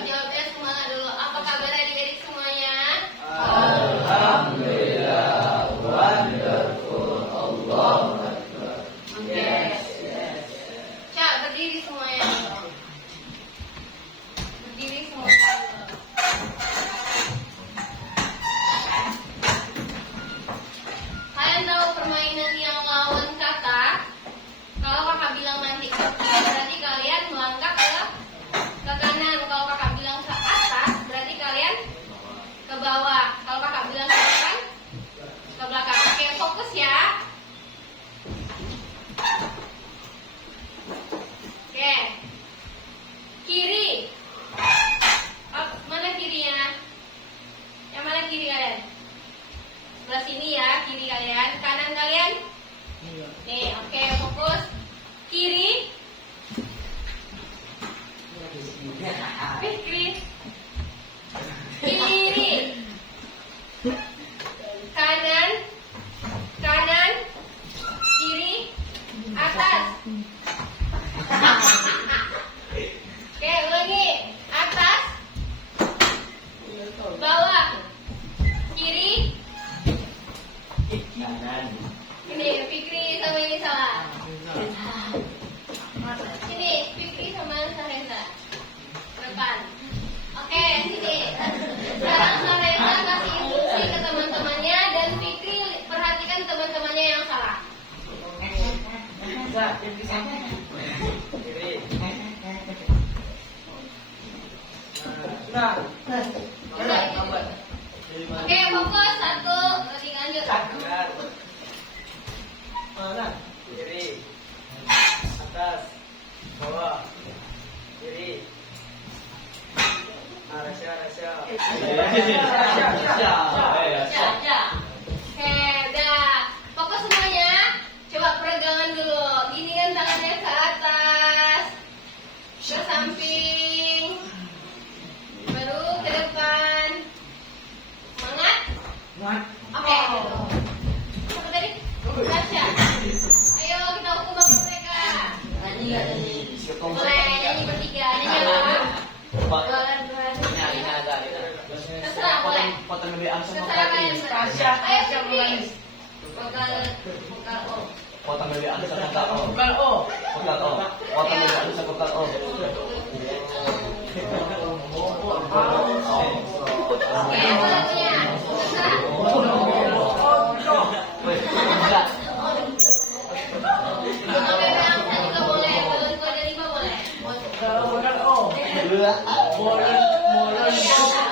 jawabnya semuanya dulu. Apa kabar adik-adik semuanya? Alhamdulillah, wonderful, Allah Akbar. Yes. Cak, berdiri semuanya. Berdiri semuanya. Kalian tahu permainan yang lawan kata? Kalau kakak bilang nanti ke kiri, berarti kalian melangkah ke kanan. Kalau kakak bilang ke atas, berarti kalian ke bawah. Kalau kakak bilang ke depan, ke belakang. Oke, fokus ya. Oke. Kiri. Mana kirinya? Yang mana kiri kalian? Sebelah sini ya, kiri kalian. Kanan kalian? Nih, oke, fokus. Kiri. Kiri. Kiri. Kanan. Kanan. Kiri. Atas. Oke, ulangi. Atas. Bawah. Kiri. Kanan. Ini Fikri sama ini salah. Sini Fikri sama Sareza. Depan. Oke, sini. Sekarang Sareza kasih instruksi ke teman-temannya dan Fikri perhatikan teman-temannya yang salah. Oke, fokus. 1, 2, 3, lanjut. Mana? Kiri. Atas. Bawah. Kiri. Rasya. Oke, udah. Fokus semuanya. Coba peregangan dulu. Giniin tangannya ke atas. Ke samping. Baru ke depan. Semangat? Oke. Siapa tadi? Tasya. Ayo kita hukum bagus mereka. Boleh nyanyi bertiga. Nyanyi apa? Terserah, boleh. Terserah kalian. Ayo Fikri. Vokal O. Potong dari atas vokal O. Vokal O. Potong dari atas vokal O. Oke, apa lagunya? Terserah. Oke, bangsa juga boleh. Balon kode 5 boleh.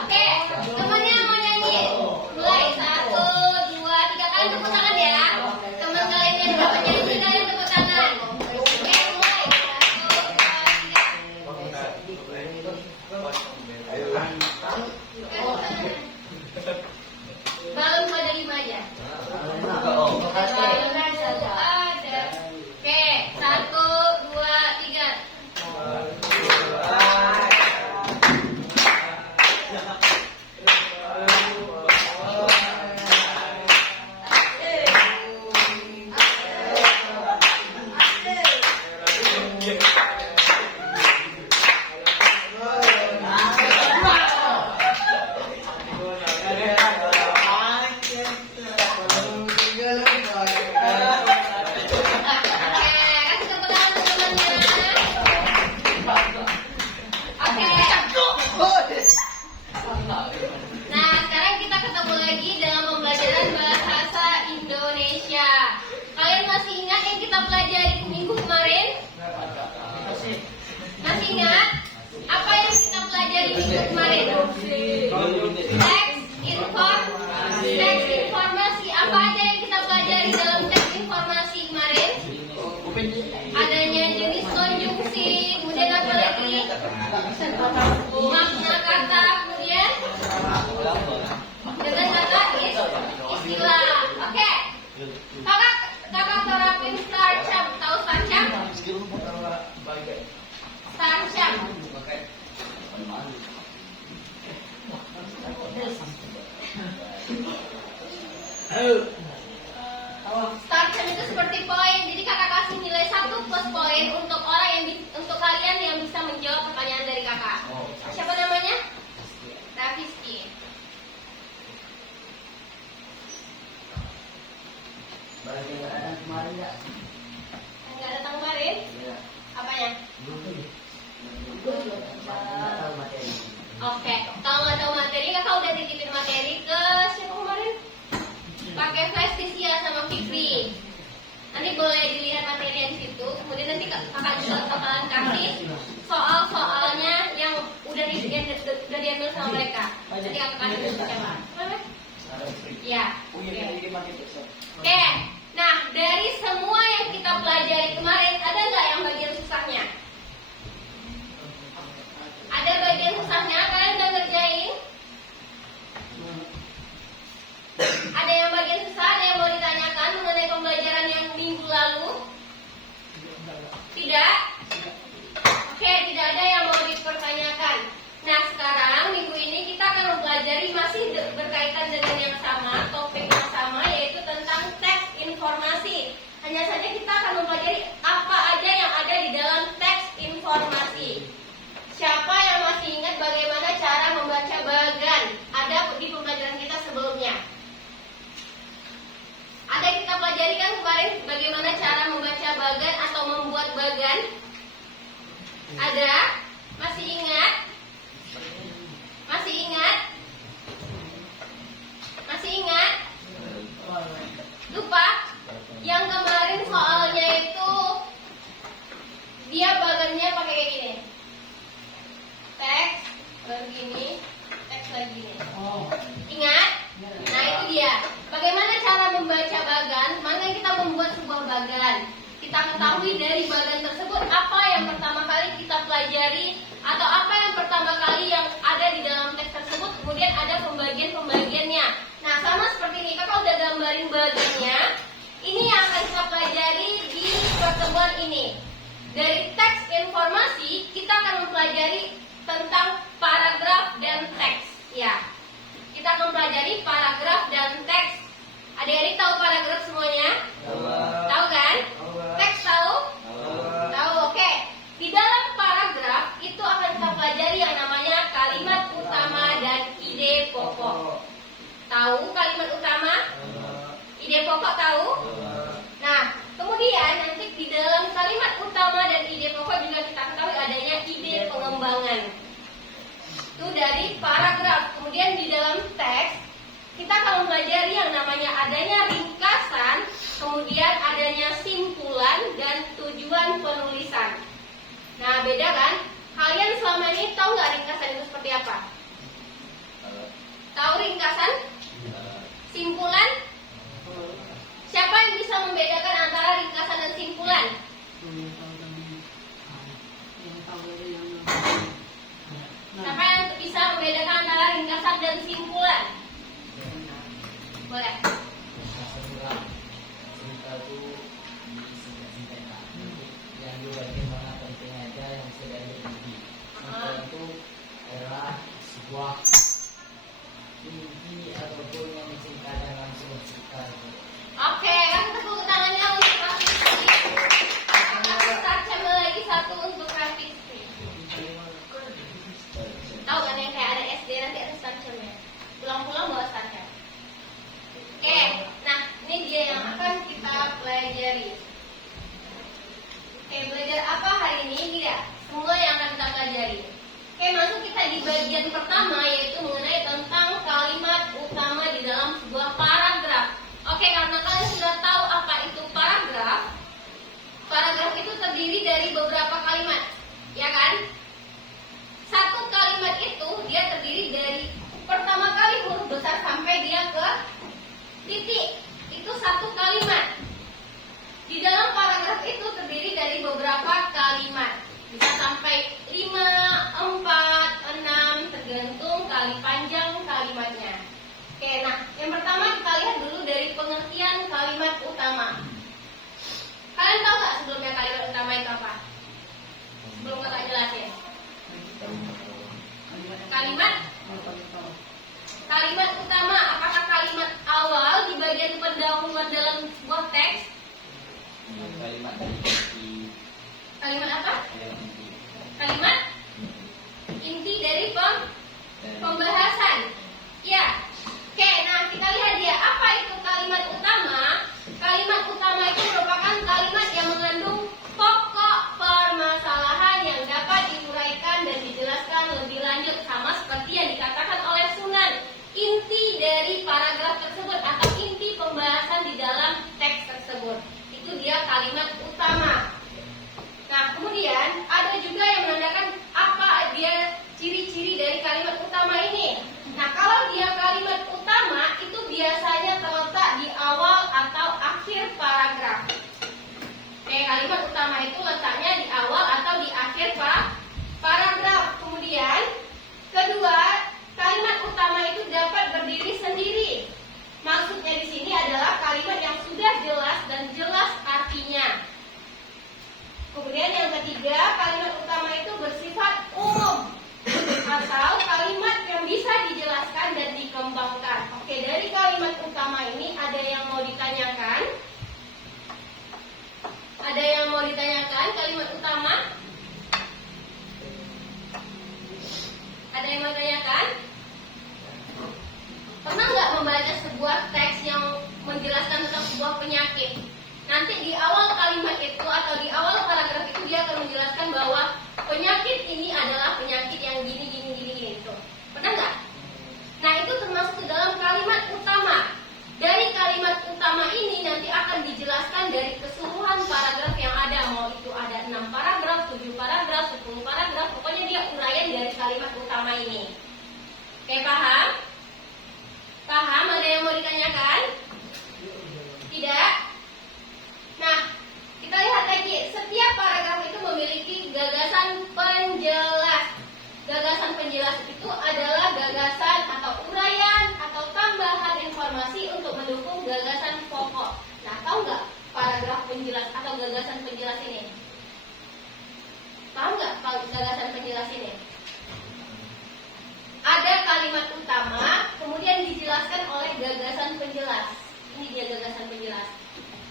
Oke, temennya mau nyanyi. Mulai 1, 2, 3. Kalian tepuk tangan ya. Teman kalian yang dapat nyanyi kalian tepuk tangan. Oke, mulai. 1, 2, 3. Balon kode 5 aja. Balon ada. Oke, 1, 2, 3. Nah, sekarang kita ketemu lagi dalam pembelajaran bahasa Indonesia. Kalian masih ingat yang kita pelajari minggu kemarin? Masih ingat? Apa yang kita pelajari minggu kemarin? Teks informasi. Apa aja yang kita pelajari dalam teks informasi kemarin? Adanya jenis konjungsi, kemudian apa lagi? Makna kata, kemudian dengan kata istilah. Oke. Kakak terapin StarCham. Tahu StarCham? StarCham. StarCham itu seperti poin. Jadi kakak kasih nilai 1 plus poin untuk kalian yang bisa menjawab pertanyaan dari kakak. Siapa namanya? boleh dilihat materi di situ. Kemudian nanti kakak juga bakalan kasih soal-soalnya yang udah diambil sama mereka. Nanti kakak kasih coba. Ya. Oke. Nah, dari semua yang kita pelajari kemarin, ada nggak yang bagian susahnya? Ada bagian susahnya? Kalian udah ngerjain? Ada yang bagian susah? Ada yang mau ditanyakan mengenai pembelajaran yang minggu lalu? Tidak? Oke, tidak ada yang mau dipertanyakan. Nah, sekarang minggu ini kita akan mempelajari masih berkaitan dengan yang sama, topik yang sama, yaitu tentang teks informasi. Hanya saja kita akan mempelajari apa aja yang ada di dalam teks informasi. Siapa yang masih ingat bagaimana cara membaca bagan? Ada di pembelajaran kita sebelumnya. Ada yang kita pelajari kan kemarin bagaimana cara membaca bagan atau membuat bagan? Ada? Masih ingat? Masih ingat? Masih ingat? Lupa? Yang kemarin soalnya itu dia bagannya pakai kayak gini. Teks begini, teks lagi gini. Ingat? Nah, itu dia. Bagaimana cara membaca bagan? Mana kita membuat sebuah bagan? Kita ketahui dari bagan tersebut apa yang pertama kali kita pelajari atau apa yang pertama kali yang ada di dalam teks tersebut, kemudian ada pembagian-pembagiannya. Nah, sama seperti ini, kakak udah gambarin bagannya. Ini yang akan kita pelajari di pertemuan ini. Dari teks informasi, kita akan mempelajari tentang paragraf dan teks. Ya, kita akan mempelajari paragraf dan teks. Adik-adik tahu paragraf semuanya? Tahu kan? Teks tahu? Tahu, oke. Di dalam paragraf itu akan kita pelajari yang namanya kalimat utama dan ide pokok. Tahu kalimat utama? Ide pokok tahu? Nah, kemudian nanti di dalam kalimat utama dan ide pokok juga kita ketahui adanya ide pengembangan. Itu dari paragraf. Kemudian di dalam teks kita akan mempelajari yang namanya adanya ringkasan, kemudian adanya simpulan dan tujuan penulisan. Nah, beda kan? Kalian selama ini tahu nggak ringkasan itu seperti apa? Tahu ringkasan? Simpulan? Siapa yang bisa membedakan antara ringkasan dan simpulan? Siapa yang bisa membedakan antara ringkasan dan simpulan? Boleh. Cerita itu disingkat-singkatkan. Yang dua bagaimana penting aja yang sudah diuji. Simpulan itu adalah sebuah inti ataupun yang disingkatkan langsung cerita. Oke, kasih tepuk tangannya untuk Raffi. Kasih Sarcem lagi satu untuk Raffi. Tahu kan yang kayak ada SD nanti ada Sarcemnya. Pulang-pulang bawa Sarcem. Oke, nah ini dia yang akan kita pelajari. Oke, belajar apa hari ini? Tidak, semua yang akan kita pelajari. Oke, masuk kita di bagian pertama, yaitu mengenai tentang kalimat utama di dalam sebuah paragraf. Oke, karena kalian sudah tahu apa itu paragraf. Paragraf itu terdiri dari beberapa kalimat, ya kan? Satu kalimat itu dia terdiri dari pertama kali huruf besar sampai dia ke titik. Itu satu kalimat. Di dalam paragraf itu terdiri dari beberapa kalimat. Bisa sampai 5, 4, 6 tergantung kali panjang kalimatnya. Oke, nah yang pertama kita lihat dulu dari pengertian kalimat utama. Kalian tahu nggak sebelumnya kalimat utama itu apa? Sebelum kakak jelasin. Kalimat utama, apakah kalimat awal di bagian pendahuluan dalam sebuah teks? Kalimat inti. Kalimat apa? Inti. Kalimat inti dari pembahasan. Ya. Oke, nah kita lihat dia. Apa itu kalimat utama? Kalimat utama itu merupakan kalimat yang mengandung pokok permasalahan yang dapat diuraikan dan dijelaskan lebih lanjut, sama seperti yang dikatakan oleh Sunan. Inti dari paragraf tersebut atau inti pembahasan di dalam teks tersebut. Itu dia biasanya terletak di awal atau akhir paragraf. Oke, kalimat utama itu letaknya di awal atau di akhir paragraf. Kemudian, kedua, kalimat utama itu dapat berdiri sendiri. Maksudnya di sini adalah kalimat yang sudah jelas dan jelas artinya. Kemudian yang ketiga, kalimat utama itu bersifat umum atau kalimat yang bisa dijelaskan dan dikembangkan. Oke, dari kalimat utama ini ada yang mau ditanyakan? Ada yang mau ditanyakan kalimat utama? Ada yang mau ditanyakan? Pernah nggak membaca sebuah teks yang menjelaskan tentang sebuah penyakit? Nanti di awal kalimat itu atau di awal paragraf itu dia akan menjelaskan bahwa penyakit ini adalah penyakit yang gini gitu. Pernah nggak? Nah, itu termasuk ke dalam kalimat utama. Dari kalimat utama ini nanti akan dijelaskan dari keseluruhan paragraf yang ada. Mau itu ada 6 paragraf, 7 paragraf, 10 paragraf. Pokoknya dia uraian dari kalimat utama ini. Oke, paham? Paham? Ada yang mau ditanyakan? Tidak? Nah, kita lihat lagi. Setiap paragraf itu memiliki gagasan penjelas. Gagasan penjelas itu adalah gagasan atau uraian atau tambahan informasi untuk mendukung gagasan pokok. Nah, tahu nggak paragraf penjelas atau gagasan penjelas ini? Tahu nggak gagasan penjelas ini? Ada kalimat utama, kemudian dijelaskan oleh gagasan penjelas. Ini dia gagasan penjelas.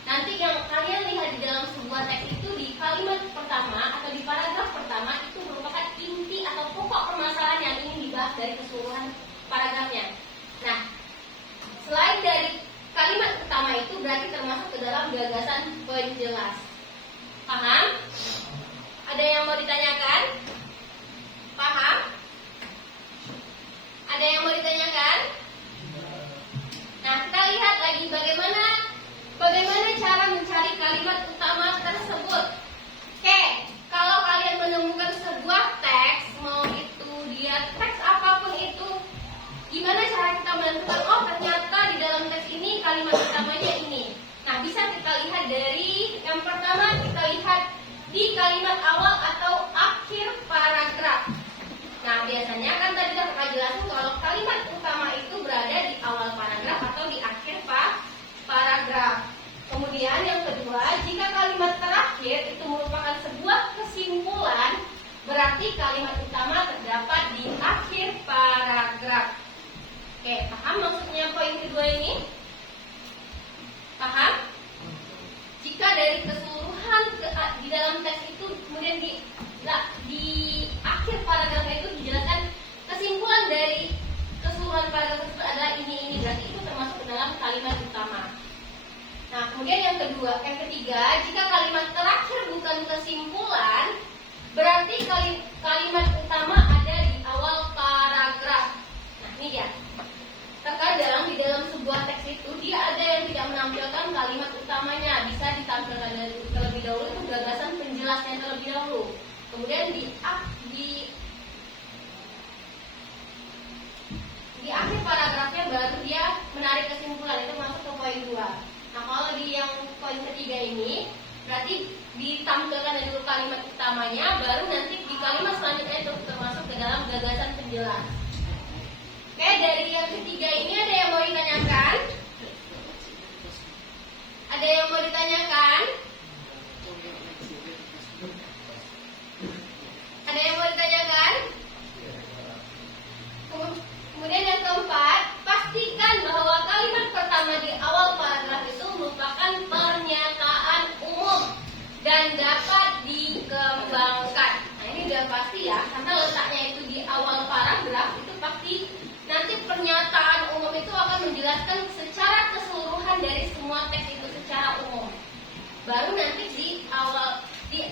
Nanti yang kalian lihat di dalam sebuah teks itu di kalimat pertama atau di paragraf pertama itu merupakan inti atau pokok permasalahan yang ingin dibahas dari keseluruhan paragrafnya. Nah, selain dari kalimat utama itu berarti termasuk ke dalam gagasan penjelas. Paham? Ada yang mau ditanyakan? Paham? Ada yang mau ditanyakan? Nah, kita lihat lagi bagaimana cara mencari kalimat utama tersebut. Oke, kalau kalian menemukan sebuah teks, mau itu dia teks apapun itu, gimana cara kita menentukan, oh ternyata di dalam teks ini kalimat utamanya ini. Nah, bisa kita lihat dari yang pertama, kita lihat di kalimat awal atau akhir paragraf. Nah, biasanya kan tadi kita jelasin kalau kalimat utama itu berada di awal paragraf atau di akhir paragraf. Kemudian yang kedua, jika kalimat terakhir itu merupakan sebuah kesimpulan, berarti kalimat utama terdapat di akhir paragraf. Oke, paham maksudnya poin kedua ini? Paham? Jika dari keseluruhan di dalam teks itu kemudian di akhir paragraf itu dijelaskan kesimpulan dari keseluruhan paragraf tersebut adalah ini, berarti itu termasuk ke dalam kalimat utama. Nah, kemudian yang ketiga, jika kalimat terakhir bukan kesimpulan, berarti kalimat utama ada di awal paragraf. Nah, ini dia. Terkadang di dalam sebuah teks itu dia ada yang tidak menampilkan kalimat utamanya, bisa ditampilkan terlebih dahulu itu gagasan penjelasnya terlebih dahulu. Kemudian di akhir paragrafnya baru dia menarik kesimpulan, itu masuk ke poin 2. Nah, kalau di yang poin ketiga ini berarti ditampilkan dulu kalimat utamanya, baru nanti di kalimat selanjutnya itu termasuk ke dalam gagasan penjelas. Oke, dari yang ketiga ini ada yang mau ditanyakan? Ada yang mau ditanyakan? Ada yang mau ditanyakan? Kemudian yang keempat, pastikan bahwa kalimat pertama di awal paragraf itu merupakan pernyataan umum dan dapat dikembangkan. Nah, ini udah pasti ya, karena letaknya itu di awal paragraf, itu pasti nanti pernyataan umum itu akan menjelaskan secara keseluruhan dari semua teks itu secara umum. Baru nanti di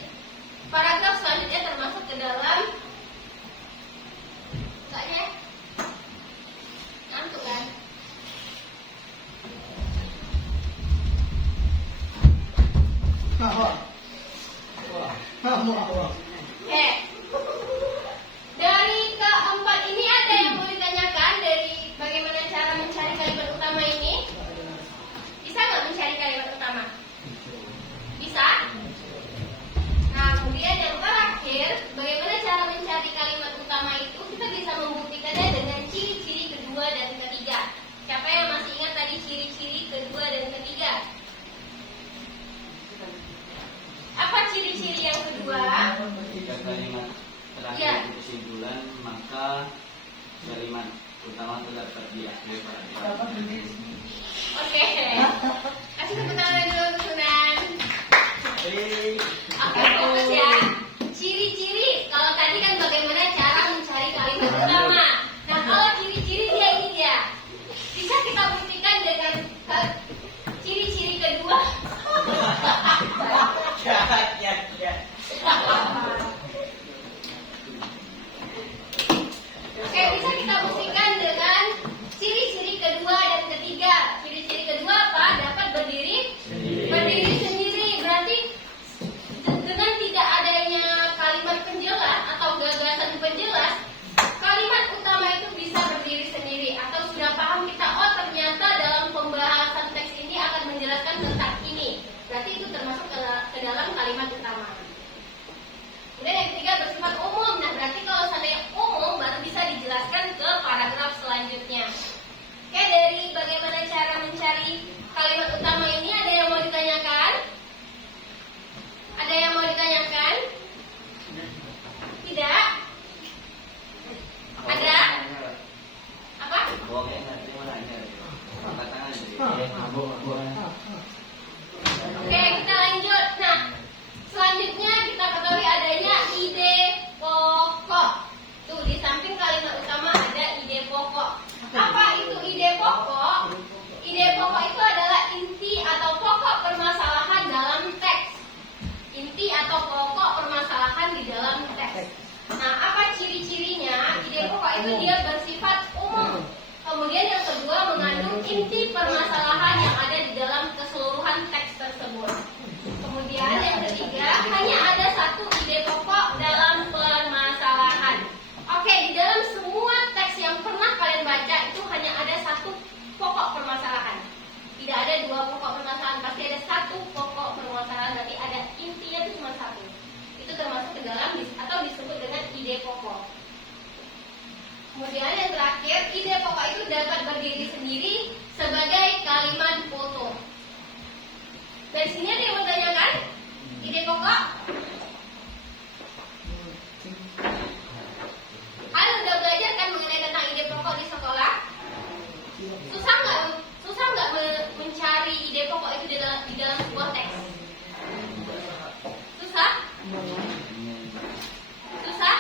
paragraf selanjutnya termasuk ke dalam ngantuk kan? Dari keempat ini ada yang mau ditanyakan dari bagaimana cara mencari kalimat utama ini? kalimat utama terdapat di akhir paragraf. Oke. Kasih tepuk tangan dulu untuk Sunan. Oke, fokus ya. Ciri-ciri. Kalau tadi kan bagaimana cara mencari kalimat utama. Nah, kalau ciri-ciri dia ini dia. Bisa kita buktikan dengan ciri-ciri kedua. Oke, bisa kita buktikan dengan ciri-ciri kedua dan ketiga. Ciri-ciri kedua apa? Dapat berdiri sendiri. Berarti dengan tidak adanya kalimat penjelas atau gagasan penjelas, kalimat utama itu bisa berdiri sendiri. Atau sudah paham kita, oh ternyata dalam pembahasan teks ini akan menjelaskan tentang ini. Berarti itu termasuk ke dalam kalimat utama. Kemudian yang ketiga bersifat umum. Nah, berarti kalau seandainya umum baru bisa dijelaskan ke paragraf selanjutnya. Oke, dari bagaimana cara mencari kalimat utama ini ada yang mau ditanyakan? Ada yang mau ditanyakan? Tidak? Ada? Apa? Oke, kita lanjut. Nah, selanjutnya kita ketahui adanya ide pokok. Tuh, di samping kalimat utama ada ide pokok. Apa itu ide pokok? Ide pokok itu adalah inti atau pokok permasalahan dalam teks. Inti atau pokok permasalahan di dalam teks. Nah, apa ciri-cirinya? Ide pokok itu dia bersifat umum. Kemudian yang kedua mengandung inti permasalahan yang ada di dalam keseluruhan teks tersebut. Kemudian yang ketiga hanya ada satu ide pokok dalam permasalahan. Oke, di dalam semua teks yang pernah kalian baca itu hanya ada satu pokok permasalahan. Tidak ada dua pokok permasalahan, pasti ada satu pokok permasalahan. Berarti ada intinya itu cuma satu. Itu termasuk ke dalam atau disebut dengan ide pokok. Kemudian yang terakhir, ide pokok itu dapat berdiri sendiri sebagai kalimat foto. Dari sini ada yang mau tanyakan? Ide pokok? Kalian udah belajar kan mengenai tentang ide pokok di sekolah? Susah nggak mencari ide pokok itu di dalam sebuah teks? Susah? Susah?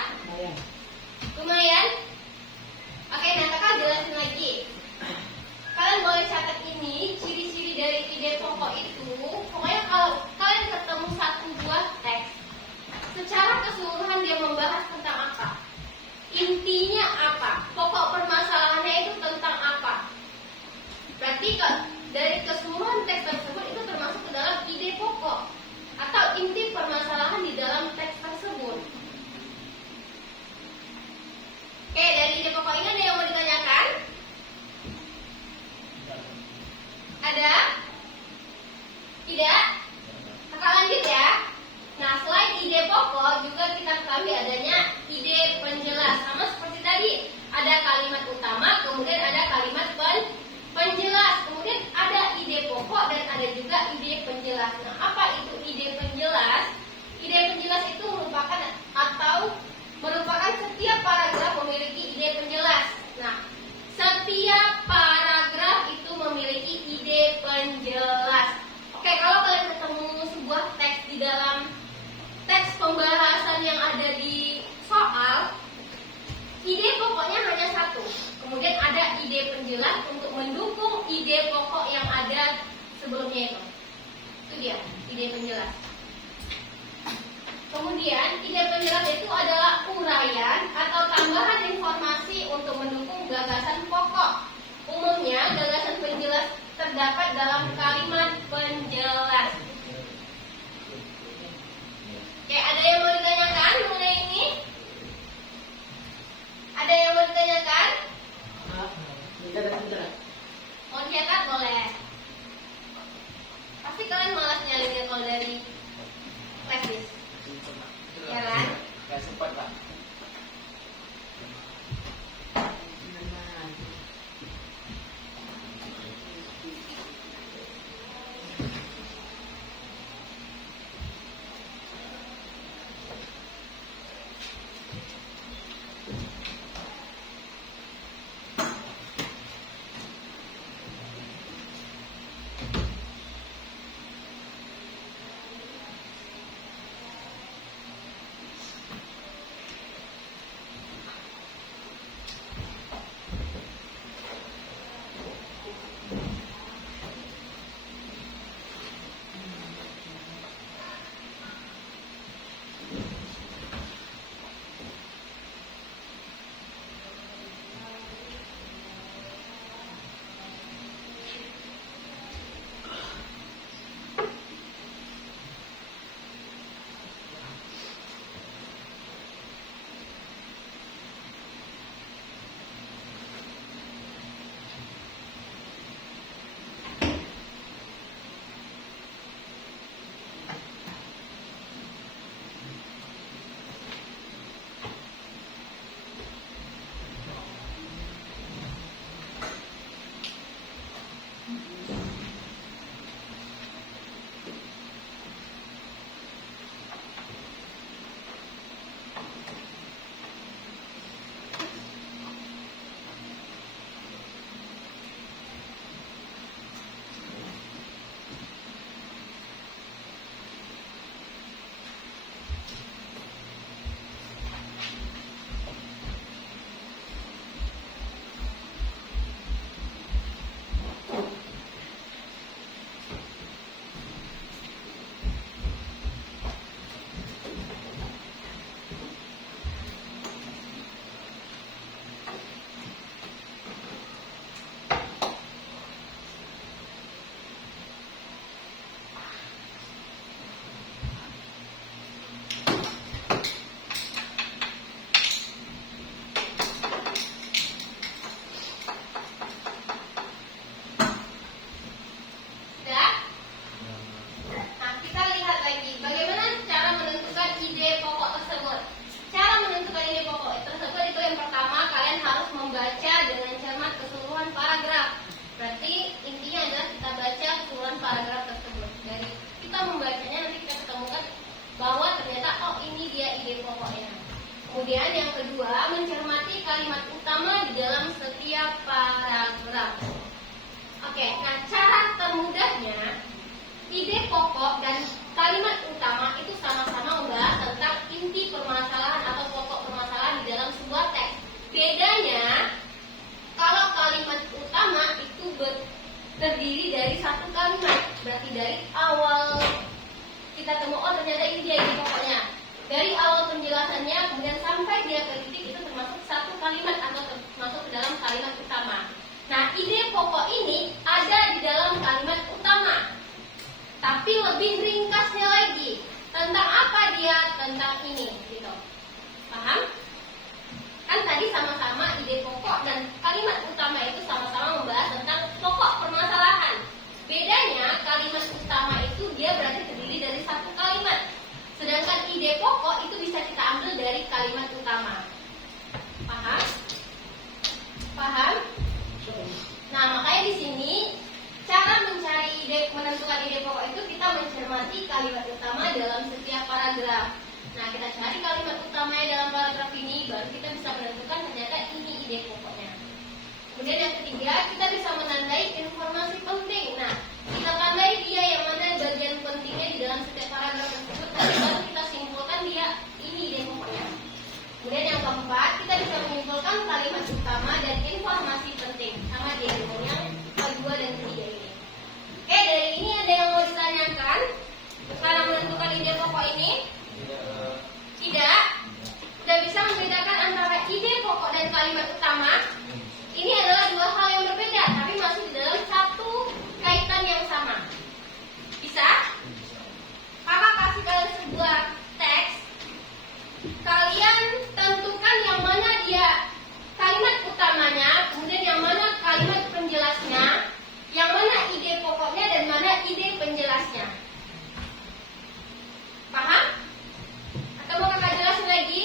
Lumayan? Oke, nah kakak jelasin lagi. Kalian boleh catat ini, ciri-ciri dari ide pokok itu. Pokoknya kalau kalian ketemu satu buah teks, secara keseluruhan dia membahas tentang apa? Intinya apa? Pokok permasalahannya itu tentang apa? Berarti dari keseluruhan teks tersebut itu termasuk ke dalam ide pokok atau inti permasalahan di dalam teks tersebut. Oke, dari ide pokok ini ada yang mau ditanyakan? Ada? Tidak? Kakak lanjut ya. Nah, selain ide pokok juga kita ketahui adanya ide penjelas. Sama seperti tadi, ada kalimat utama, kemudian ada kalimat penjelas. Kemudian ada ide pokok dan ada juga ide penjelas. Nah, apa itu ide penjelas? Ide penjelas itu merupakan setiap paragraf memiliki ide penjelas. Nah, setiap paragraf itu memiliki ide penjelas. Oke, kalau kalian ketemu sebuah teks di dalam teks pembahasan yang ada di soal, ide pokoknya hanya satu. Kemudian ada ide penjelas untuk mendukung ide pokok yang ada sebelumnya itu. Itu dia, ide penjelas. Kemudian ide penjelas itu adalah uraian atau tambahan informasi untuk mendukung gagasan pokok. Umumnya gagasan penjelas terdapat dalam kalimat penjelas. Oke, ada yang mau ditanyakan mengenai ini? Ada yang mau ditanyakan? Mau dicatat boleh. Pasti kalian malas nyalinnya kalau dari flashdisk. Ya kan? Gak sempat Pak. membaca dengan cermat keseluruhan paragraf. Berarti intinya adalah kita baca keseluruhan paragraf tersebut. Dari kita membacanya nanti kita ketemukan bahwa ternyata oh ini dia ide pokoknya. Kemudian yang kedua, mencermati kalimat utama di dalam setiap paragraf. Oke, nah cara termudahnya ide pokok dan kalimat utama itu sama-sama membahas tentang inti permasalahan atau pokok permasalahan di dalam sebuah teks. Bedanya, kalau kalimat utama itu terdiri dari satu kalimat, berarti dari awal kita temu oh ternyata ini dia ide pokoknya. Dari awal penjelasannya kemudian sampai dia ke titik itu termasuk satu kalimat atau termasuk ke dalam kalimat utama. Nah, ide pokok ini ada di dalam kalimat utama. Tapi lebih ringkasnya lagi. Tentang apa dia? Tentang ini, gitu. Paham? Kan tadi sama-sama ide pokok dan kalimat utama itu sama-sama membahas tentang pokok permasalahan. Bedanya kalimat utama itu dia berarti terdiri dari satu kalimat. Sedangkan ide pokok itu bisa kita ambil dari kalimat utama. Paham? Paham? Nah, makanya di sini cara mencari ide, menentukan ide pokok itu kita mencermati kalimat utama dalam setiap paragraf. Nah, kita cari kalimat utamanya dalam paragraf ini, baru kita bisa menentukan ternyata ini ide pokoknya. Kemudian yang ketiga, kita bisa menandai informasi penting. Nah, kita tandai dia yang mana bagian pentingnya di dalam setiap paragraf tersebut, dan baru kita simpulkan dia ini ide pokoknya. Kemudian yang keempat, kita bisa menyimpulkan kalimat utama dan informasi penting sama dia yang kedua dan ketiga ini. Oke, dari ini ada yang mau ditanyakan? Cara menentukan ide pokok ini? Tidak. Sudah bisa membedakan antara ide pokok dan kalimat utama? Ini adalah dua hal yang berbeda, tapi masuk di dalam satu kaitan yang sama. Bisa? Kakak kasih kalian sebuah teks. Kalian tentukan yang mana dia kalimat utamanya, kemudian yang mana kalimat penjelasnya, yang mana ide pokoknya dan mana ide penjelasnya. Paham? Atau mau kakak jelasin lagi?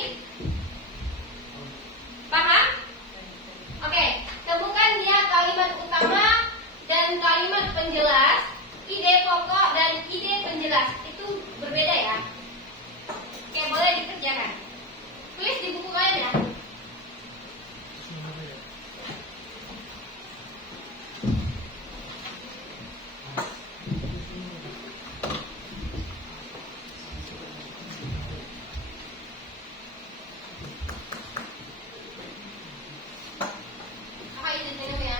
Paham? Oke, temukan dia kalimat utama dan kalimat penjelas, ide pokok dan ide penjelas. Itu berbeda ya. Oke, boleh dikerjakan. Tulis di buku kalian ya. Kakak izin minum ya.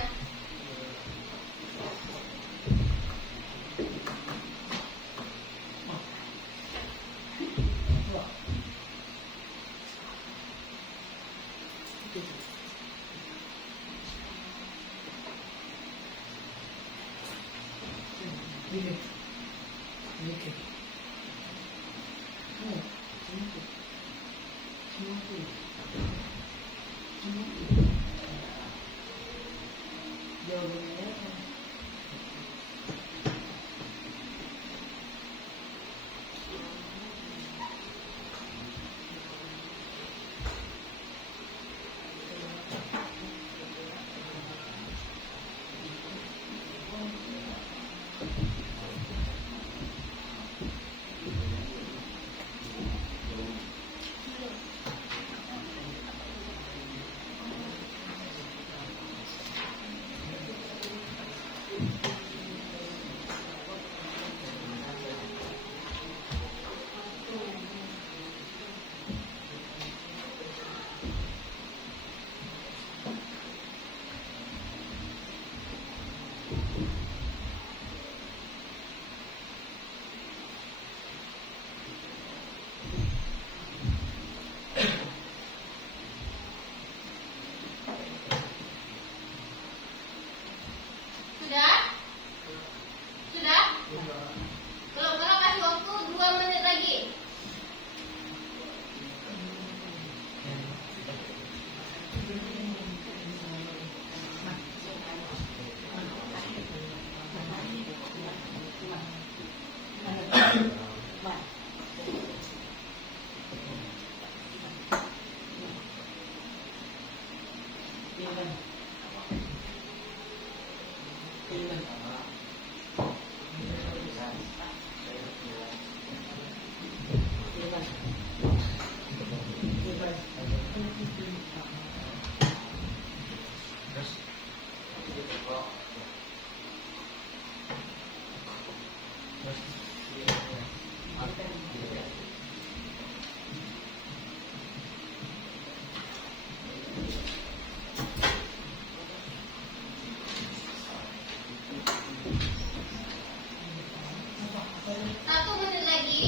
Satu menit lagi.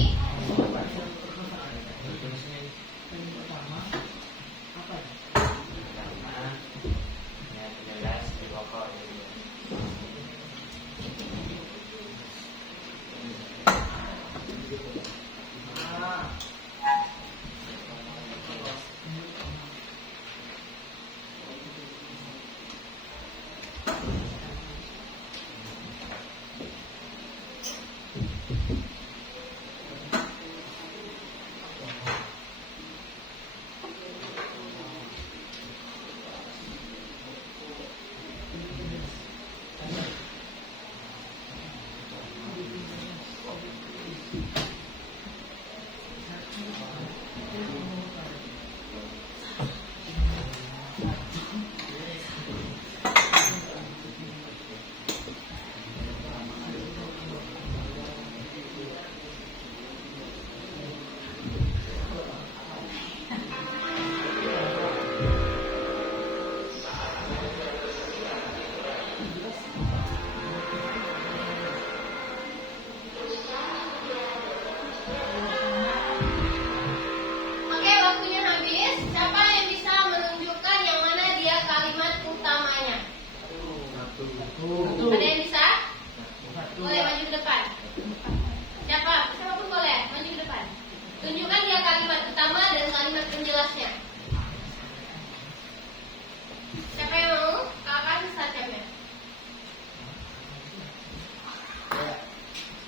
Oke, waktunya habis. Siapa yang bisa menunjukkan yang mana dia kalimat utamanya? Ada yang bisa? Boleh maju ke depan. Siapapun boleh maju ke depan. Tunjukkan dia kalimat utama dan kalimat penjelasnya. Siapa yang mau? Kakak start jamnya.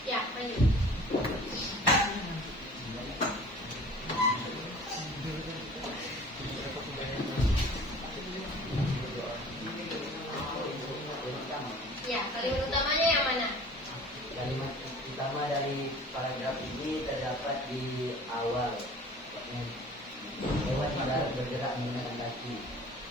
Ya, maju. Ya, kalimat utamanya yang mana? Kalimat utama dari paragraf ini terdapat di awal. Hewan darat bergerak menggunakan kaki.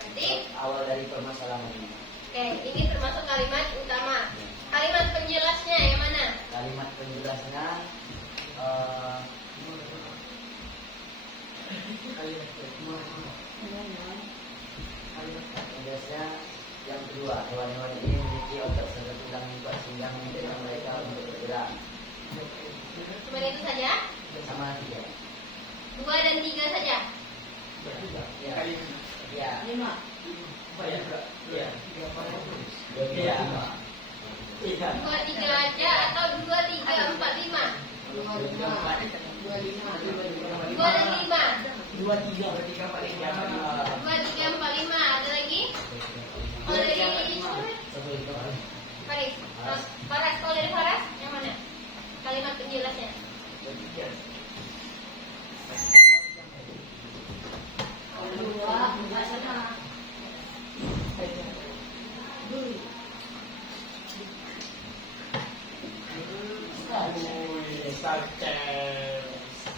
Berarti, Awal dari permasalahan ini. oke, ini termasuk kalimat utama. Kalimat penjelasnya yang mana? Kalimat penjelasnya penjelasnya yang kedua, hewan-hewan ini memiliki otot serta tulang lipat sehingga memungkinkan mereka untuk bergerak. Cuma itu saja? Sama tiga. 2 dan 3 saja? Ya. Ya. Ya. Ya. 2, 3 aja atau 2, 3, 4, 5? 2 dan 5. 2, 3, 4, 5. Ada lagi? Kalau dari Faris. Faras, kalau dari Faras, yang mana? Kalimat penjelasnya.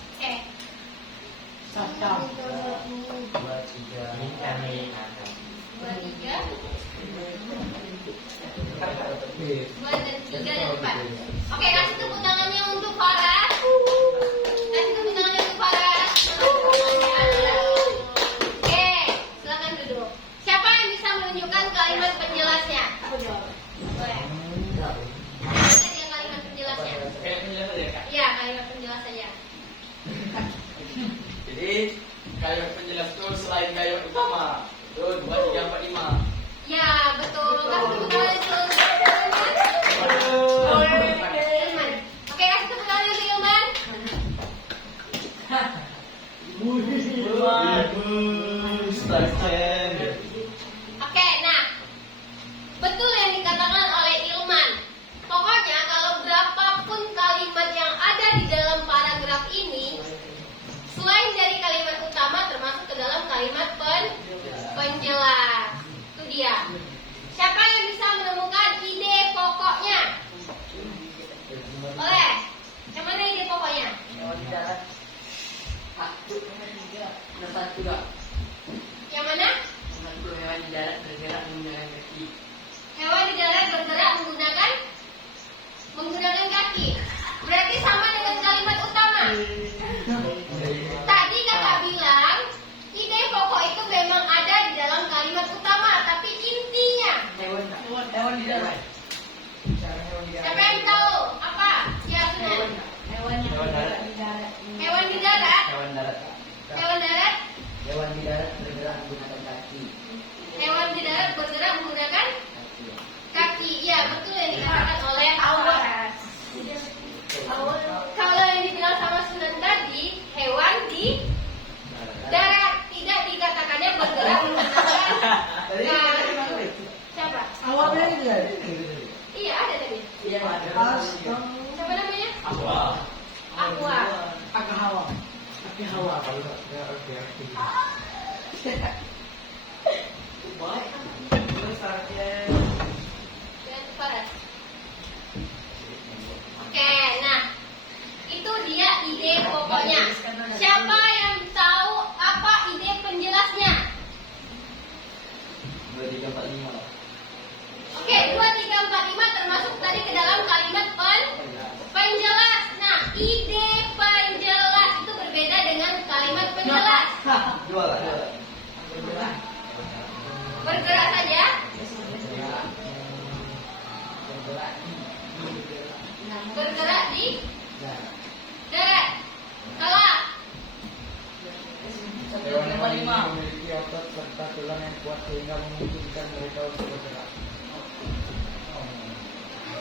Oke. Dua, tiga. 2, 3. 2 dan 3 dan 4. Oke, kasih tepuk tangannya untuk Faras. Kasih tepuk tangannya untuk Faras. Oke, silakan duduk. Siapa yang bisa menunjukkan kalimat penjelasnya? Boleh. Tunjukkan dia kalimat penjelasnya. Iya, kalimat penjelas saja. Jadi kalimat penjelas itu selain kalimat utama. Itu 2, 3, 4, 5. Ya, betul. Kasih tepuk tangan untuk Ilman. Oke, kasih tepuk tangan untuk Ilman. Oke, nah, betul yang dikatakan oleh Ilman. Pokoknya kalau berapapun kalimat yang ada di dalam paragraf ini, selain dari kalimat utama termasuk ke dalam kalimat Siapa yang bisa menemukan ide pokoknya? Boleh. Yang mana ide pokoknya? Hewan di darat. Satu, juga. Yang mana? Satu hewan di darat bergerak menggunakan kaki. Hewan di darat bergerak menggunakan kaki. Berarti sama dengan kalimat utama. Tadi kakak bilang ide pokok itu memang ada di dalam kalimat utama, tapi intinya Hewan di darat. siapa yang tahu apa? Ya Sunan. Hewan darat. Hewan di darat. Hewan darat. Hewan darat. Hewan di darat bergerak menggunakan kaki. Hewan di darat bergerak menggunakan kaki. Ya betul yang dikatakan oleh Awas. Kalau yang dibilang sama Sunan tadi, hewan di darat, tidak dikatakannya bergerak menggunakan kaki. Siapa? Awalnya itu dari. Iya ada tadi. Iya ada. Siapa namanya? Aqua. Aqua. Aku hawa. Aku hawa. Jangan cepat. Oke, nah itu dia ide pokoknya. Siapa yang tahu apa ide penjelasnya? 2, 3, 4, 5. Oke, 2, 3, 4, 5 termasuk tadi ke dalam kalimat penjelas. Nah, ide penjelas itu berbeda dengan kalimat penjelas. Dua lah. Bergerak saja. Bergerak di darat. Salah. Hewan ini memiliki otot serta tulang yang kuat sehingga memungkinkan mereka untuk bergerak.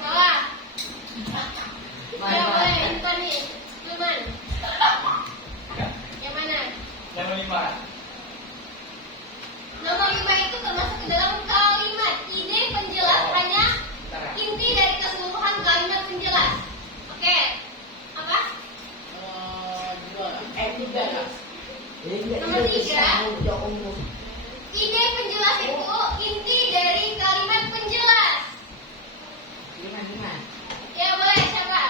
Salah. Ya boleh, itu nih. Sulman. Yang mana? Yang 5. Nomor 5 itu termasuk ke dalam kalimat. Ide penjelas hanya inti dari keseluruhan kalimat penjelas. Oke. Apa? Nomor 3. Ide penjelas itu inti dari kalimat penjelas. Ya boleh, siapa?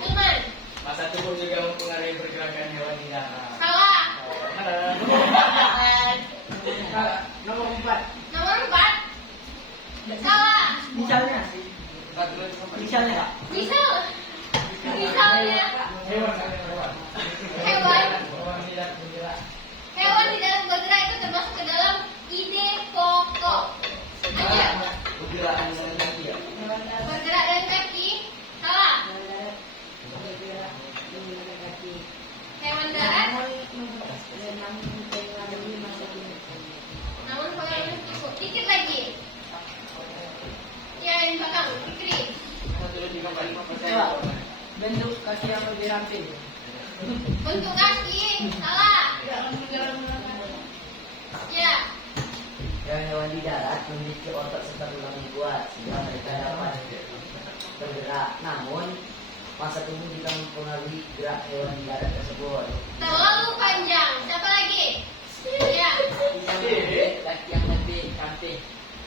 Sulman. Masa tubuh juga mempengaruhi pergerakan hewan di darat. Salah. Nomor 4. Nomor 4. Salah. Misalnya. Misalnya. Misalnya Hewan. hewan di dalam bergerak itu termasuk ke dalam ide pokok. Aja. Bergerak dengan kaki ya. Bergerak dengan kaki. Salah. Hewan darat. Namun pengaruhnya cukup. Dikit lagi. Ya, yang belakang. Fikri. 1, 2, 3, 4, 5. Bentuk kaki yang lebih ramping. Bentuk kaki. Salah. Ya. Hewan di darat memiliki otot serta tulang yang kuat sehingga mereka dapat bergerak. Namun masa tubuh juga mempengaruhi gerak hewan di darat tersebut. Terlalu panjang. Siapa lagi? Ya. Kaki yang lebih ramping.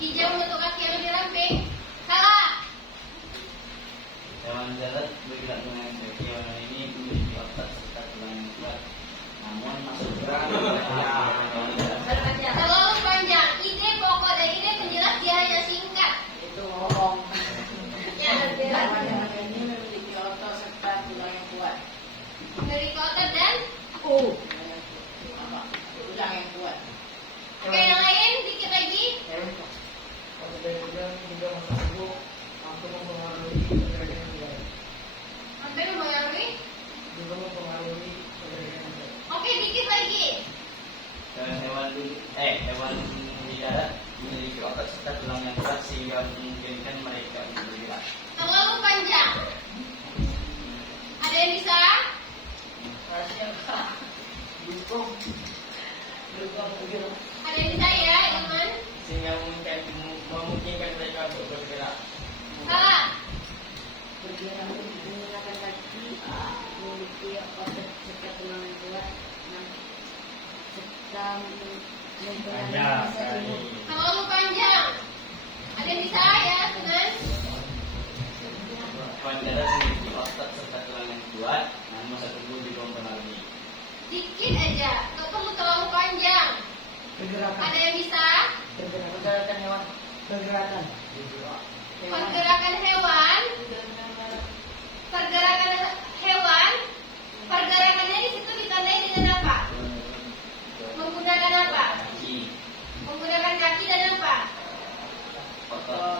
Hijau bentuk kaki yang lebih ramping. Salah. Hewan darat bergerak dengan kaki. Hewan ini memiliki otot serta tulang yang kuat. Namun masuk gerak Terlalu panjang. Ide pokok dan ide penjelas dia hanya singkat. Itu ngomong. Ya. Hewan ini memiliki otot serta tulang yang kuat. Dari otot dan. Tulang yang kuat. Oke, yang lain dikit lagi. Kemudian juga masa tubuh mampu mempengaruhi pergerakan yang baik. Sampai mempengaruhi. Juga mempengaruhi pergerakan yang baik. Oke, dikit lagi. hewan di darat memiliki otot serta tulang yang kuat sehingga memungkinkan mereka untuk bergerak. Terlalu panjang. Ada yang bisa? Ada yang bisa ya, teman? Sehingga memungkinkan mereka untuk bergerak. Salah. Bergerak menggunakan kaki, memiliki otot serta tulang yang kuat, serta mempengaruhi masa tubuh. Terlalu panjang. Pergerakan. Pergerakan hewan. Pergerakan hewan. Pergerakannya di situ ditandai dengan apa? Menggunakan apa? Kaki. Menggunakan kaki dan apa? Otot.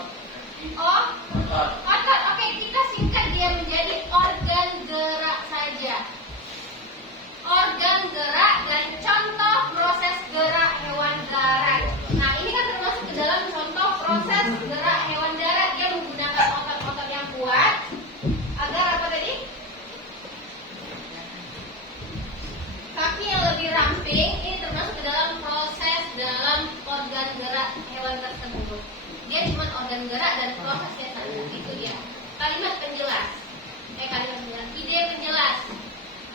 Oh, Otot. otot. Oke, kita singkat dia menjadi organ gerak saja. Organ gerak dan contoh proses gerak hewan darat. Nah, ini kan termasuk ke dalam contoh proses gerak hewan darat. Dia menggunakan otot-otot yang kuat agar apa tadi? Kaki yang lebih ramping. Ini termasuk ke dalam proses dalam organ gerak hewan tersebut. Dia cuma organ gerak dan prosesnya saja. Itu dia. Kalimat penjelas. Kalimat penjelas. Ide penjelas.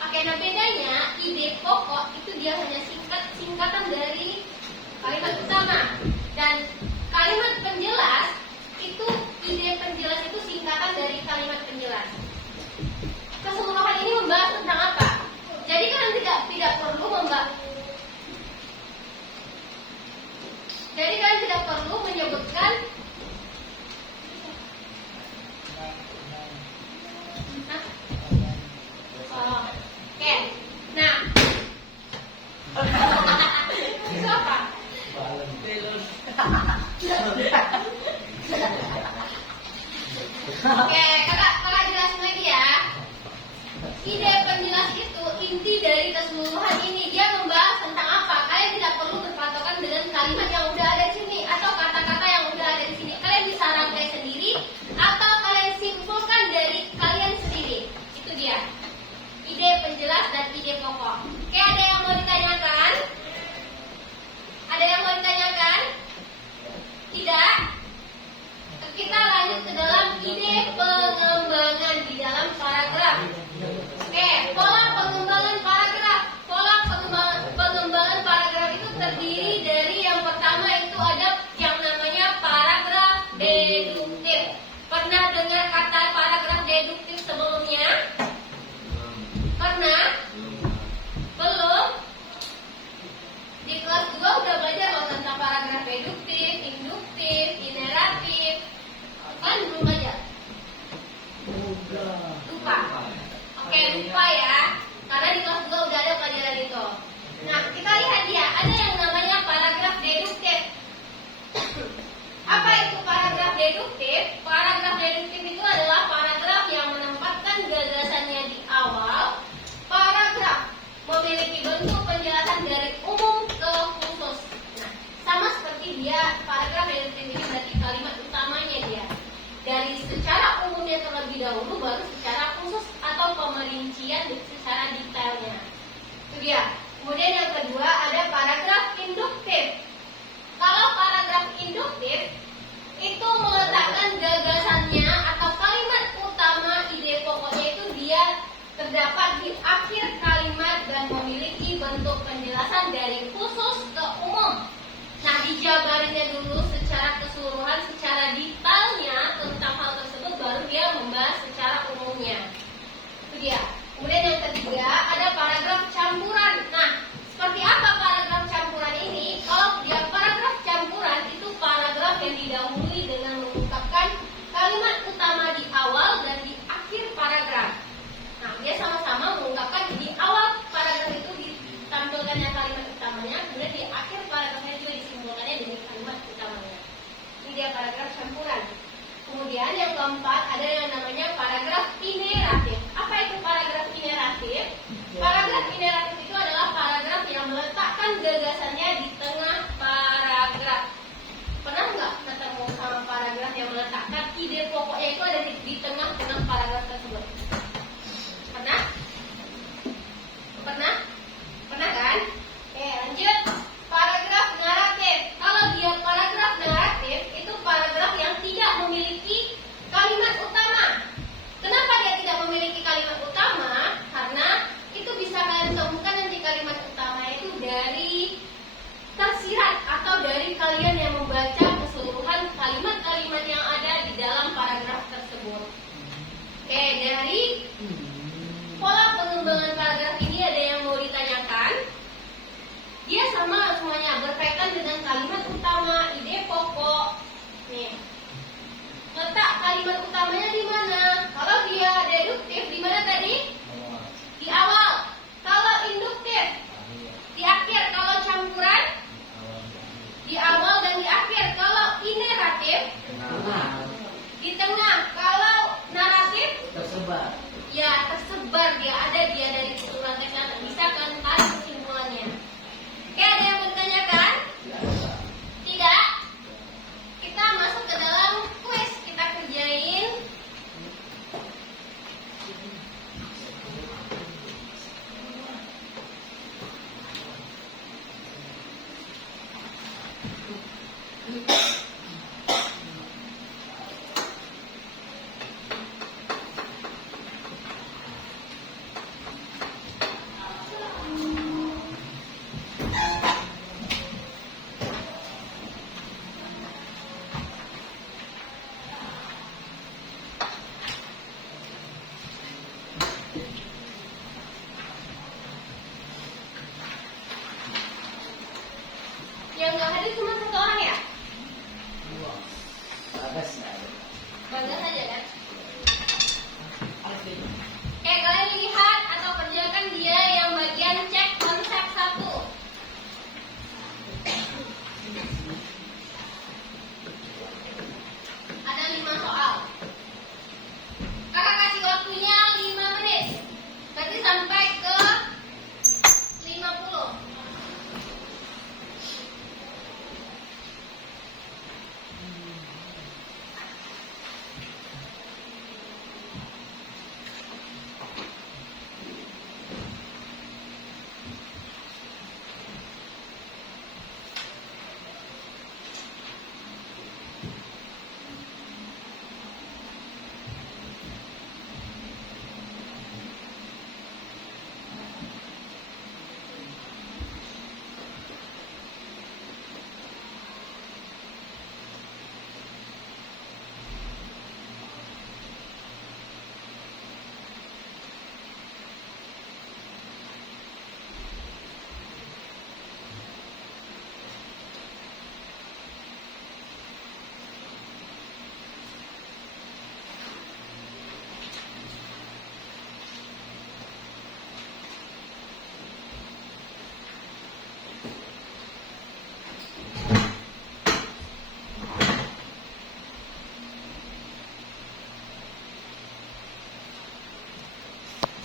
Oke, nah bedanya ide pokok itu dia hanya singkatan dari kalimat utama, dan kalimat penjelas itu ide penjelas itu singkatan dari kalimat penjelas. Keseluruhan ini membahas tentang apa? Jadi kan tidak perlu membahas. Jadi kan tidak perlu menyebutkan. Oh, oke. Nah, itu apa? Oke, kakak jelasin lagi ya. Ide penjelas itu inti dari keseluruhan ini. Dia membahas tentang apa? Kalian tidak perlu berpatokan dengan kalimat yang udah ada di sini atau kata-kata yang udah ada di sini. Kalian bisa rangkai sendiri atau kalian simpulkan dari kalian sendiri. Itu dia. Ide penjelas dan ide pokok. Oke, ada yang mau ditanyakan? Ada yang mau ditanyakan? Tidak? Kita lanjut ke dalam ide pengembangan di dalam paragraf. Oke, pola pengembangan paragraf. Pola pengembangan paragraf itu terdiri dari yang pertama itu ada yang namanya paragraf deduktif. Pernah dengar kata paragraf deduktif sebelumnya? Pernah? Belum? Di kelas 2 udah belajar loh tentang paragraf deduktif, induktif, generatif. Kan belum belajar? Lupa. Oke, lupa ya. Karena di kelas 2 udah ada pelajaran itu. Nah, kita lihat ya, ada yang namanya paragraf deduktif. Apa itu paragraf deduktif? Paragraf deduktif itu adalah paragraf yang menempatkan gagasannya di awal. Paragraf memiliki bentuk penjelasan dari umum ke khusus. Nah, sama seperti dia paragraf deduktif ini berarti kalimat utamanya dia. Dari secara umumnya terlebih dahulu, baru secara khusus atau pemerincian secara detailnya. Itu dia. Kemudian yang kedua ada paragraf induktif. Kalau paragraf induktif itu meletakkan gagasannya atau kalimat utama ide pokoknya itu dia terdapat di akhir kalimat dan memiliki bentuk penjelasan dari khusus ke umum. Nah, dijabarinnya dulu secara keseluruhan, secara detailnya tentang hal tersebut, baru dia membahas secara umumnya. Itu dia. Kemudian yang ketiga ada paragraf campuran. Nah, seperti apa paragraf campuran ini? Kalau dia paragraf campuran itu paragraf yang didahului dengan mengungkapkan kalimat utama di awal dan di akhir paragraf. Nah, dia sama-sama mengungkapkan di awal paragraf itu ditampilkannya kalimat utamanya, kemudian di akhir paragrafnya juga disimpulkannya dengan kalimat utamanya. Ini dia paragraf campuran. Kemudian yang keempat ada yang namanya paragraf ineratif. Apa itu paragraf ineratif? Paragraf ineratif itu adalah paragraf yang meletakkan gagasannya di tengah paragraf. Pernah nggak ketemu sama paragraf yang meletakkan ide pokoknya itu ada di tengah-tengah paragraf tersebut? Pernah? Pernah? Pernah kan? Oke, lanjut. Paragraf naratif. Kalau dia paragraf naratif, itu paragraf yang tidak memiliki kalimat utama. Kenapa dia tidak memiliki kalimat utama? Karena itu bisa kalian temukan nanti kalimat utama itu dari tersirat atau dari kalian yang membaca keseluruhan kalimat-kalimat yang ada di dalam paragraf tersebut. Oke, dari pola pengembangan paragraf ini ada yang mau ditanyakan? Dia sama semuanya berkaitan dengan kalimat